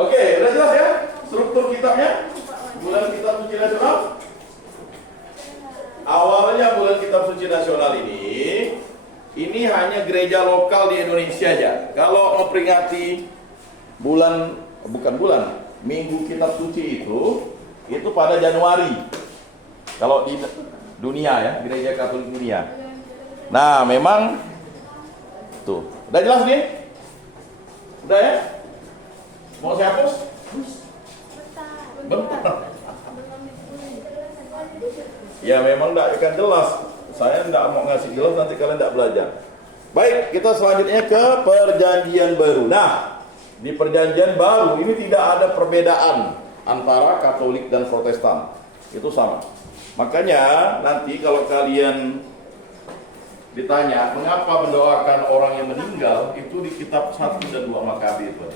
Oke, udah jelas ya struktur kitabnya? Bulan Kitab Suci Nasional. Awalnya bulan Kitab Suci Nasional ini hanya gereja lokal di Indonesia aja. Kalau memperingati Minggu Kitab Suci itu pada Januari. Kalau di dunia ya, gereja Katolik dunia. Nah, memang tuh, udah jelas nih? Udah ya? Mau saya hapus? Bentar. Ya memang tidak akan jelas. Saya tidak mau ngasih jelas, nanti kalian tidak belajar. Baik, kita selanjutnya ke Perjanjian Baru. Nah, di Perjanjian Baru ini tidak ada perbedaan antara Katolik dan Protestan. Itu sama. Makanya nanti kalau kalian ditanya mengapa mendoakan orang yang meninggal, itu di kitab 1 dan 2 Makabi itu.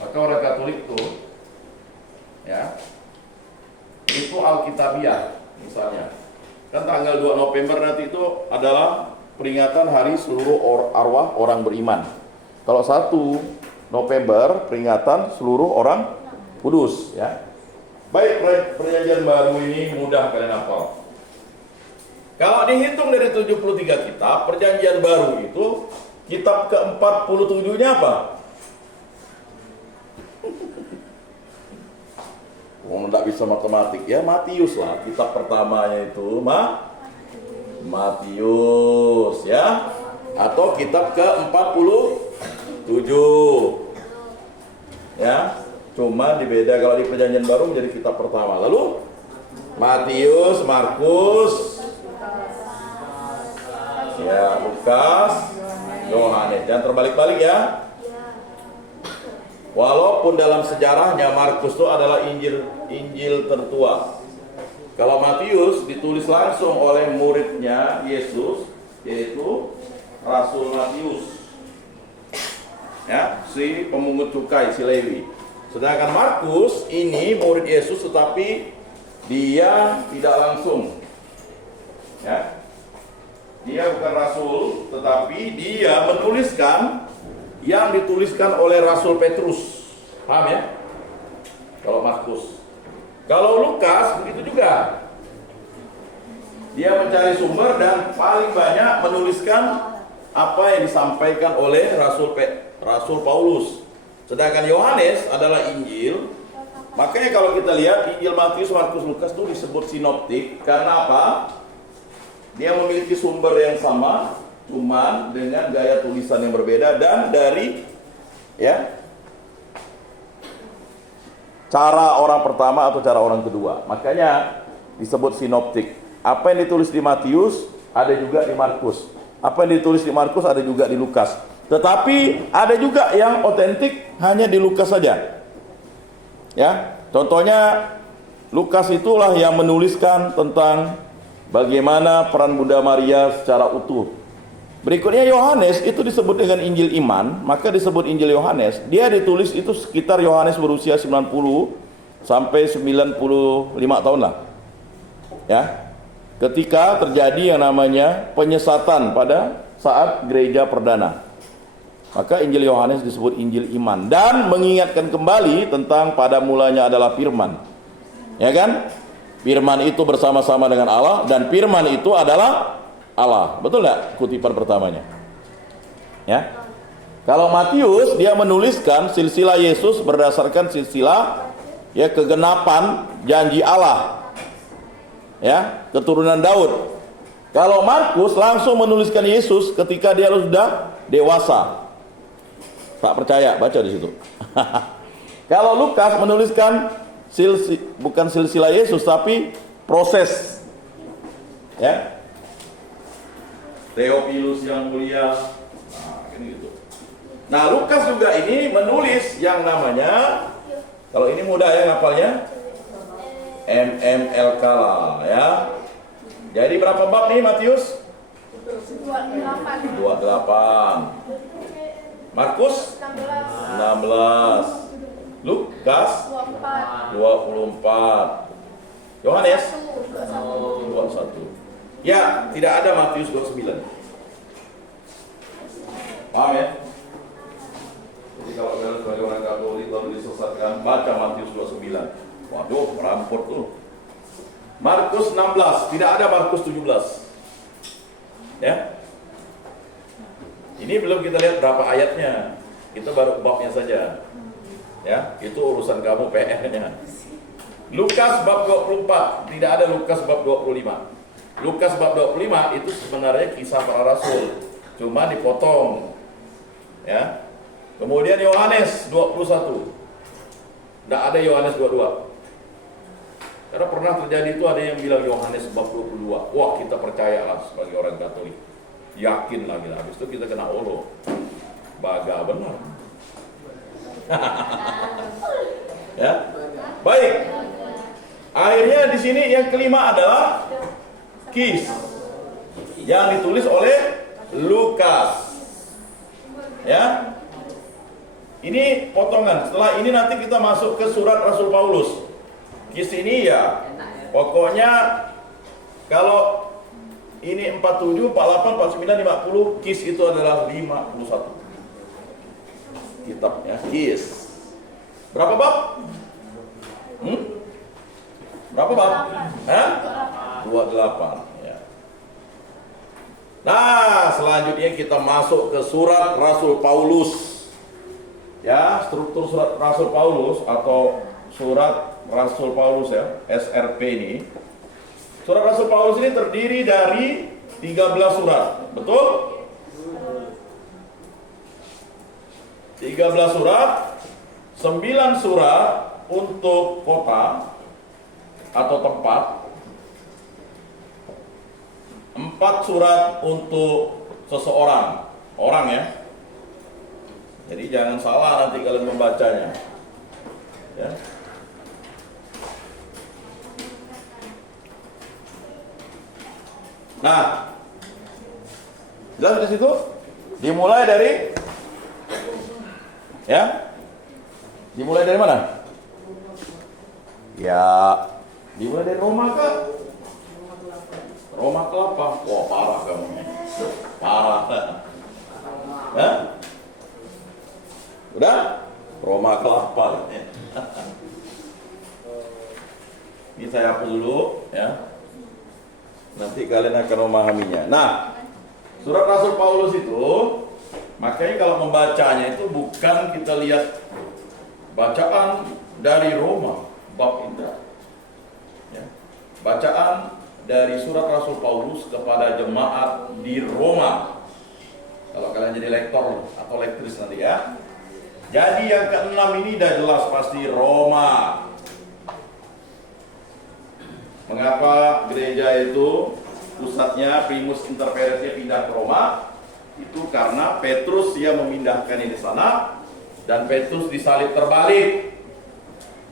Maka orang Katolik itu ya, itu Alkitabiah misalnya. Kan tanggal 2 November nanti itu adalah peringatan hari seluruh arwah orang beriman. Kalau 1 November peringatan seluruh orang kudus ya. Baik, Perjanjian Baru ini mudah kalian hafal. Kalau dihitung dari 73 kitab, Perjanjian Baru itu kitab ke-47-nya apa? Tidak bisa matematik ya, Matius lah kitab pertamanya itu Matius ya, atau kitab ke-47 ya. Cuma dibeda kalau di Perjanjian Baru menjadi kitab pertama. Lalu Matius, Markus ya, Lukas, Yohanes. Jangan terbalik-balik ya. Walaupun dalam sejarahnya Markus itu adalah Injil tertua. Kalau Matius ditulis langsung oleh muridnya Yesus, yaitu Rasul Matius. Ya, si pemungut cukai, si Lewi. Sedangkan Markus ini murid Yesus tetapi dia tidak langsung. Ya. Dia bukan rasul, tetapi dia menuliskan yang dituliskan oleh Rasul Petrus. Paham ya? Kalau Markus. Kalau Lukas begitu juga. Dia mencari sumber dan paling banyak menuliskan apa yang disampaikan oleh Rasul Paulus. Sedangkan Yohanes adalah Injil. Makanya kalau kita lihat Injil Matius, Markus, Lukas itu disebut sinoptik. Karena apa? Dia memiliki sumber yang sama, cuman dengan gaya tulisan yang berbeda dan dari ya cara orang pertama atau cara orang kedua. Makanya disebut sinoptik. Apa yang ditulis di Matius ada juga di Markus. Apa yang ditulis di Markus ada juga di Lukas. Tetapi ada juga yang otentik hanya di Lukas saja. Ya, contohnya Lukas itulah yang menuliskan tentang bagaimana peran Bunda Maria secara utuh. Berikutnya Yohanes itu disebut dengan Injil Iman, maka disebut Injil Yohanes. Dia ditulis itu sekitar Yohanes berusia 90 sampai 95 tahun lah. Ya. Ketika terjadi yang namanya penyesatan pada saat gereja perdana. Maka Injil Yohanes disebut Injil Iman dan mengingatkan kembali tentang pada mulanya adalah firman. Ya kan? Firman itu bersama-sama dengan Allah dan firman itu adalah Allah. Betul enggak kutipan pertamanya? Ya. Kalau Matius dia menuliskan silsilah Yesus berdasarkan silsilah ya kegenapan janji Allah. Ya, keturunan Daud. Kalau Markus langsung menuliskan Yesus ketika dia sudah dewasa. Tak percaya, baca di situ. Kalau Lukas menuliskan bukan silsilah Yesus tapi proses. Ya. Theophilus yang mulia. Nah, gitu. Nah, Lukas juga ini menulis yang namanya, kalau ini mudah ya ngapalnya, MMLK lah ya. Jadi berapa bab nih Matius? 28. Markus 16. Lukas 24. Yohanes 21. Ya, tidak ada Matius 29. Paham ya? Jadi kalau kalian sebagai orang Katolik lalu campur tuh. Markus 16, tidak ada Markus 17. Ya. Ini belum kita lihat berapa ayatnya. Kita baru babnya saja. Ya, itu urusan kamu PR-nya. Lukas bab 24, tidak ada Lukas bab 25. Lukas bab 25 itu sebenarnya kisah para rasul, cuma dipotong. Ya. Kemudian Yohanes 21. Tidak ada Yohanes 22. Karena pernah terjadi itu ada yang bilang Yohanes bab 22. Wah, kita percayalah sebagai orang Katolik. Yakin lagi lah. Habis itu kita kena olo. Baga benar. Ya. Baik. Akhirnya di sini yang kelima adalah Kis yang ditulis oleh Lukas. Ya. Ini potongan. Setelah ini nanti kita masuk ke surat Rasul Paulus. Kis ini ya, pokoknya kalau ini 47, 48, 49, 50, Kis itu adalah 51. Kitabnya Kis. Berapa bab? Berapa bab? 28. Ya. Nah, selanjutnya kita masuk ke surat Rasul Paulus. Ya, struktur surat Rasul Paulus atau surat Rasul Paulus ya, SRP ini. Surat Rasul Paulus ini terdiri dari 13 surat. Betul? 13 surat, 9 surat untuk kota atau tempat, 4 surat untuk seseorang, orang ya. Jadi jangan salah nanti kalian membacanya. Ya. Nah, jelas di situ. Dimulai dari, ya, dimulai dari mana? Ya, dimulai dari Roma kah? Roma kelapa. Wah, parah kamu. Parah. Hah? Udah? Roma kelapa. Ini saya hapus dulu, ya. Nanti kalian akan memahaminya. Nah, surat Rasul Paulus itu, makanya kalau membacanya itu bukan kita lihat bacaan dari Roma, bab indah. Ya. Bacaan dari surat Rasul Paulus kepada jemaat di Roma. Kalau kalian jadi lektor atau lektris nanti ya. Jadi yang keenam ini dah jelas pasti Roma. Mengapa gereja itu pusatnya primus inter paresnya pindah ke Roma? Itu karena Petrus yang memindahkan ini di sana, dan Petrus disalib terbalik.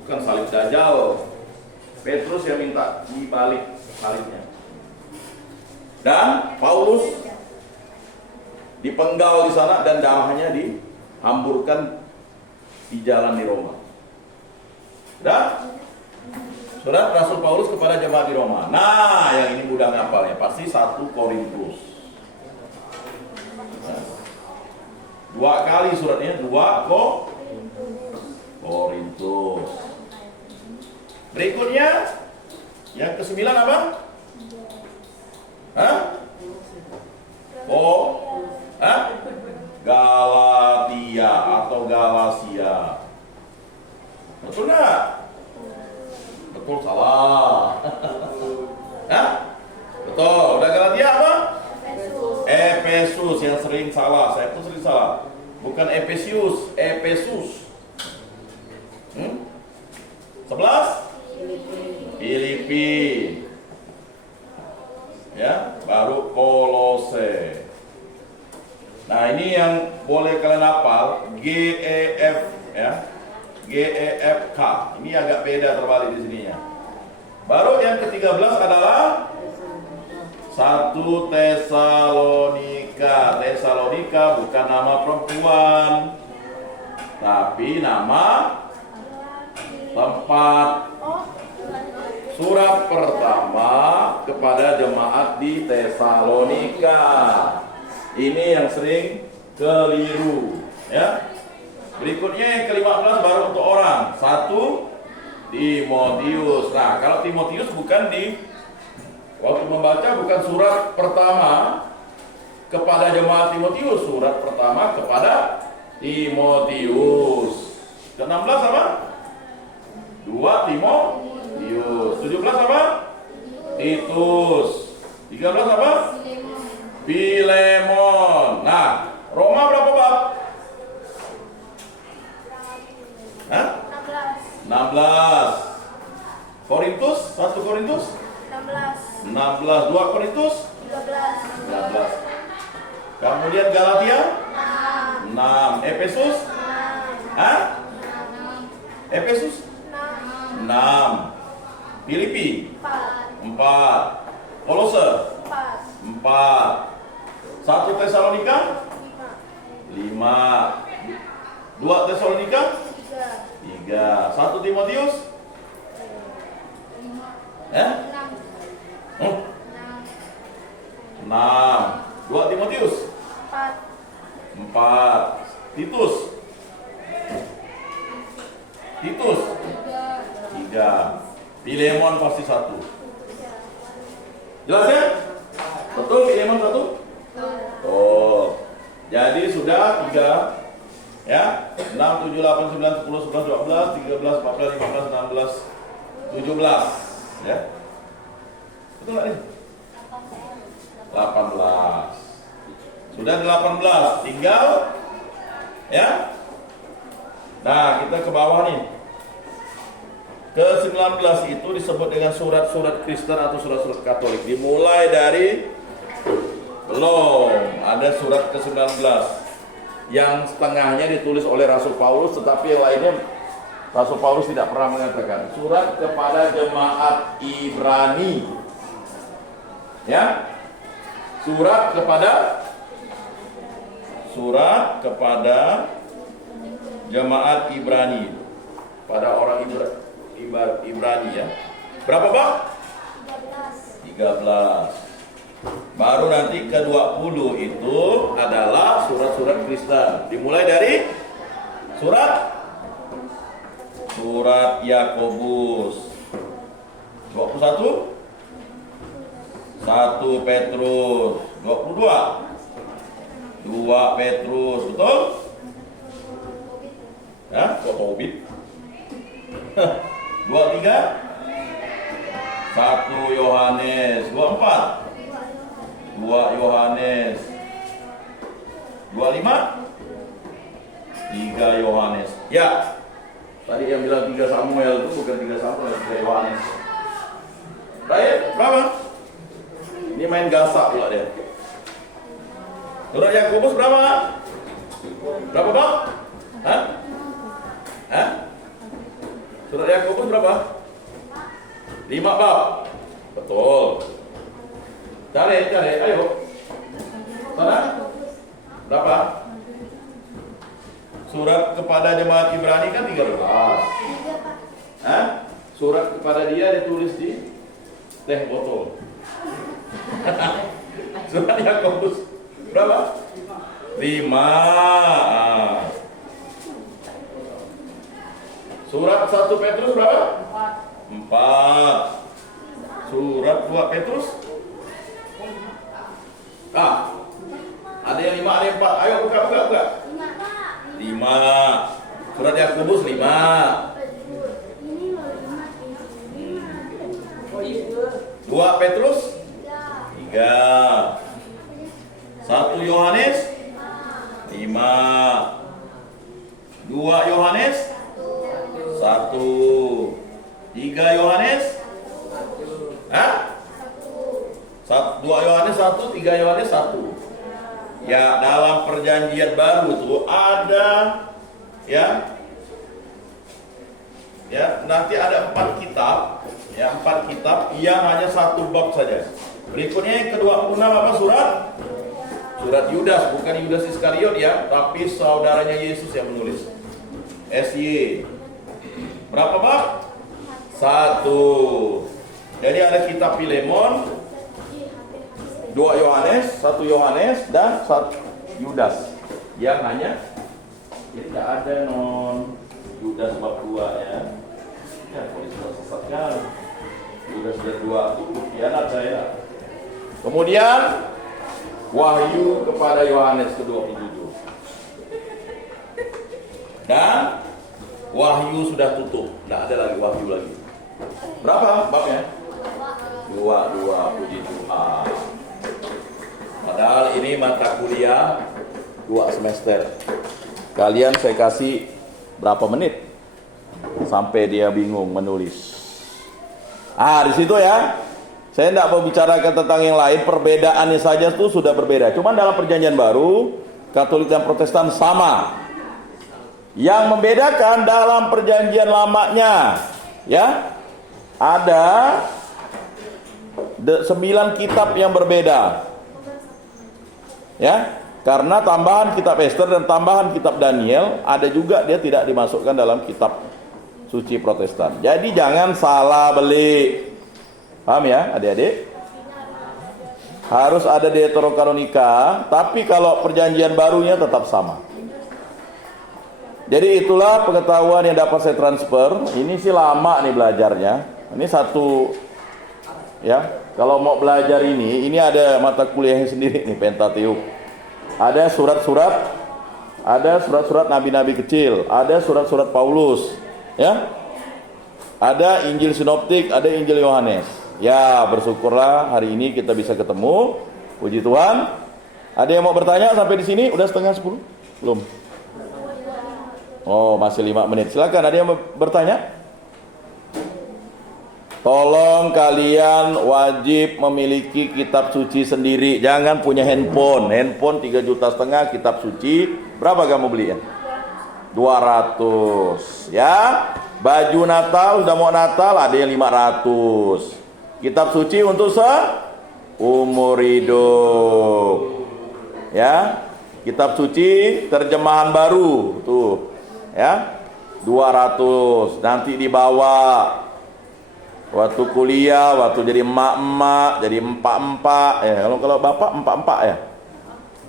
Bukan salib Dajjal. Petrus yang minta dibalik salibnya. Dan Paulus dipenggal di sana dan darahnya dihamburkan di jalan di Roma. Dan surat Rasul Paulus kepada jemaat di Roma. Nah, yang ini mudah ngapalnya, pasti 1 Korintus. Nah, 2 kali suratnya, 2 Korintus. Berikutnya, yang ke-9 apa? Hah? Galatia atau Galasia. Betul nggak? Betul, salah. Hah? Betul. Udah Galatia apa? Efesus yang sering salah. Saya pun sering salah. Bukan Efesius, Efesus. 11? Filipi. Ya, baru Kolose. Nah, ini yang boleh kalian hafal, GEF ya. GEFK. Ini agak beda terbalik di sininya. Baru yang ke-13 adalah 1 Tesalonika. Tesalonika bukan nama perempuan, tapi nama tempat. Surat pertama kepada jemaat di Tesalonika. Ini yang sering keliru, ya. Berikutnya yang ke-15 baru untuk orang. 1 Timotius. Nah, kalau Timotius bukan waktu membaca bukan surat pertama kepada jemaat Timotius, surat pertama kepada Timotius. Ke-16 apa? 2 Timotius. 17 apa? Titus. 13 apa? Filemon. Nah, Roma berapa bab? Hah? 16. Korintus, 1 Korintus? 16. 2 Korintus? 13. Kemudian Galatia? 6. Efesus? Hah? Efesus? 6. Filipi? 4. Kolose? 4. 1 Tesalonika? 5. 2 Tesalonika? 3. 1 Timotius? 6. 2 Timotius? 4. Titus? 3. Filemon pasti 1. Jelas ya? Betul Filemon 1? Oh. Jadi sudah 3 ya. 6, 7, 8, 9, 10, 11, 12, 13, 14, 15, 16, 17 ya. Betul nggak nih? 18. Sudah 18, tinggal ya. Nah, kita ke bawah nih. Ke-19 itu disebut dengan surat-surat Kristen atau surat-surat Katolik. Dimulai dari belum ada surat ke-19 yang setengahnya ditulis oleh Rasul Paulus, tetapi yang lainnya Rasul Paulus tidak pernah mengatakan. Surat kepada jemaat Ibrani, ya, surat kepada jemaat Ibrani, pada orang Ibrani ya. Berapa bab? 13. Baru nanti ke-20 itu adalah surat-surat Kristen. Dimulai dari surat Yakobus. 21 1 Petrus. 22 2 Petrus, betul? Ya, kok Tobit? 23 1 Yohanes. 24 2 Yohanes. 25 3 Yohanes. Ya, tadi yang bilang 3 Samuel itu bukan 3 Samuel, 3 Yohanes. Baik, berapa? Ini main gasak pula dia. Surat Yakobus berapa? Berapa bab? Hah? Surat Yakobus berapa? 5 bab. Betul. Cari, ayo. Mana? Berapa? Surat kepada jemaat Ibrani kan 13. Surat kepada dia ditulis di teh botol. Surat Yakobus berapa? 5. Surat 1 Petrus berapa? 4. Surat 2 Petrus? Ada yang 5, ada yang 4. Ayo buka. 5. Surat Yakobus 5. 2 Petrus 3. 1 Yohanes 5. 2 Yohanes 1. 3 Yohanes 2 Yohanes 1, 3 Yohanes 1. Ya, dalam perjanjian baru itu ada ya nanti ada 4 kitab, ya 4 kitab yang hanya 1 bab saja. Berikutnya yang ke-26 apa surat Yudas, bukan Yudas Iskariot ya, tapi saudaranya Yesus yang menulis. SY. Berapa bab? 1. Jadi ada kitab Filemon, 2 Yohanes, 1 Yohanes, dan 1 Yudas. Yang hanya tidak ada non Yudas bab 2 ya. Ya, polis tersesatkan. Sudah dua, khianat saya. Kemudian wahyu kepada Yohanes ke-27. Dan wahyu sudah tutup, tidak ada lagi wahyu lagi. Berapa babnya? 2, puji Tuhan. Padahal ini mata kuliah 2 semester. Kalian saya kasih berapa menit sampai dia bingung menulis. Di situ ya. Saya tidak mau bicarakan tentang yang lain, perbedaannya saja itu sudah berbeda. Cuman dalam perjanjian baru, Katolik dan Protestan sama. Yang membedakan dalam perjanjian lamanya, ya, ada 9 kitab yang berbeda, ya, karena tambahan kitab Ester dan tambahan kitab Daniel ada juga dia tidak dimasukkan dalam kitab suci Protestan. Jadi jangan salah beli, paham ya, adik-adik? Harus ada Deuterokanonika, tapi kalau perjanjian barunya tetap sama. Jadi itulah pengetahuan yang dapat saya transfer. Ini sih lama nih belajarnya. Ini satu, ya. Kalau mau belajar ini ada mata kuliahnya sendiri nih, Pentateuk. Ada surat-surat nabi-nabi kecil, ada surat-surat Paulus, ya. Ada Injil Sinoptik, ada Injil Yohanes. Ya, bersyukurlah hari ini kita bisa ketemu. Puji Tuhan. Ada yang mau bertanya sampai di sini? Udah 9:30? Belum. Oh, masih 5 menit. Silakan, ada yang bertanya? Tolong kalian wajib memiliki kitab suci sendiri. Jangan punya handphone. Handphone 3,5 juta, kitab suci berapa kamu beli ya? 200. Ya. Baju Natal, udah mau Natal ada yang 500. Kitab suci untuk seumur hidup. Ya. Kitab suci terjemahan baru tuh. Ya, 200. Nanti dibawa waktu kuliah, waktu jadi emak-emak, jadi empak-empak. Ya, kalau bapak empak-empak ya,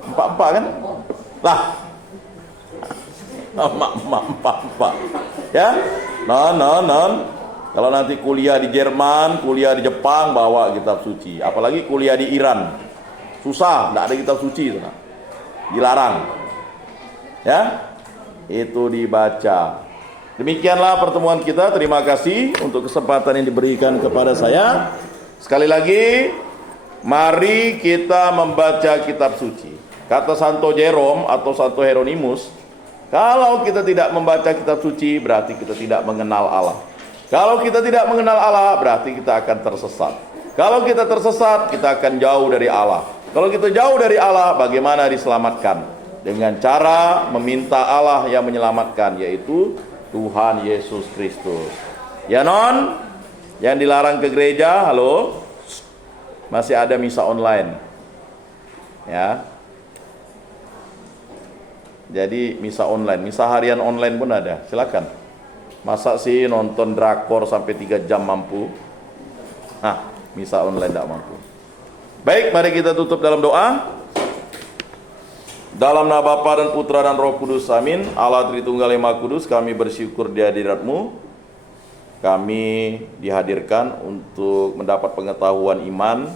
empak-empak kan? Lah, emak-emak empak-empak. Ya, non. Kalau nanti kuliah di Jerman, kuliah di Jepang, bawa kitab suci. Apalagi kuliah di Iran, susah, tidak ada kitab suci, dilarang. Ya. Itu dibaca. Demikianlah pertemuan kita. Terima kasih untuk kesempatan yang diberikan kepada saya. Sekali lagi, mari kita membaca kitab suci. Kata Santo Jerome atau Santo Hieronymus, kalau kita tidak membaca kitab suci berarti kita tidak mengenal Allah. Kalau kita tidak mengenal Allah berarti kita akan tersesat. Kalau kita tersesat, kita akan jauh dari Allah. Kalau kita jauh dari Allah, bagaimana diselamatkan? Dengan cara meminta Allah yang menyelamatkan, yaitu Tuhan Yesus Kristus. Ya non? Yang dilarang ke gereja, halo? Masih ada misa online. Ya. Jadi misa online, misa harian online pun ada. Silakan. Masa sih nonton drakor sampai 3 jam mampu? Misa online tidak mampu. Baik, mari kita tutup dalam doa. Dalam nama Bapa dan Putra dan Roh Kudus, amin. Allah Tritunggal yang Maha Kudus, kami bersyukur di hadirat-Mu. Kami dihadirkan untuk mendapat pengetahuan iman.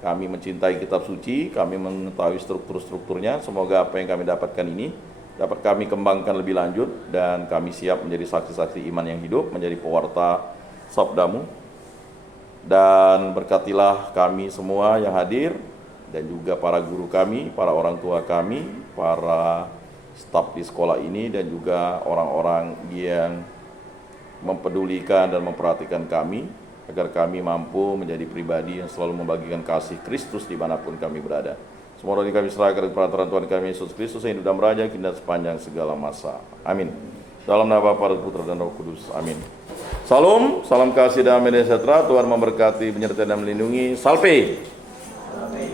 Kami mencintai kitab suci, kami mengetahui struktur-strukturnya. Semoga apa yang kami dapatkan ini dapat kami kembangkan lebih lanjut, dan kami siap menjadi saksi-saksi iman yang hidup, menjadi pewarta sabda-Mu. Dan berkatilah kami semua yang hadir, dan juga para guru kami, para orang tua kami, para staf di sekolah ini, dan juga orang-orang yang mempedulikan dan memperhatikan kami, agar kami mampu menjadi pribadi yang selalu membagikan kasih Kristus dimanapun kami berada. Semua doa kami serahkan ke peraturan Tuhan kami Yesus Kristus yang hidup dan meraja kini dan sepanjang segala masa. Amin. Dalam nama Bapa dan Putra dan Roh Kudus. Amin. Salam, salam kasih dan damai sejahtera. Tuhan memberkati, menyertai dan melindungi. Salve.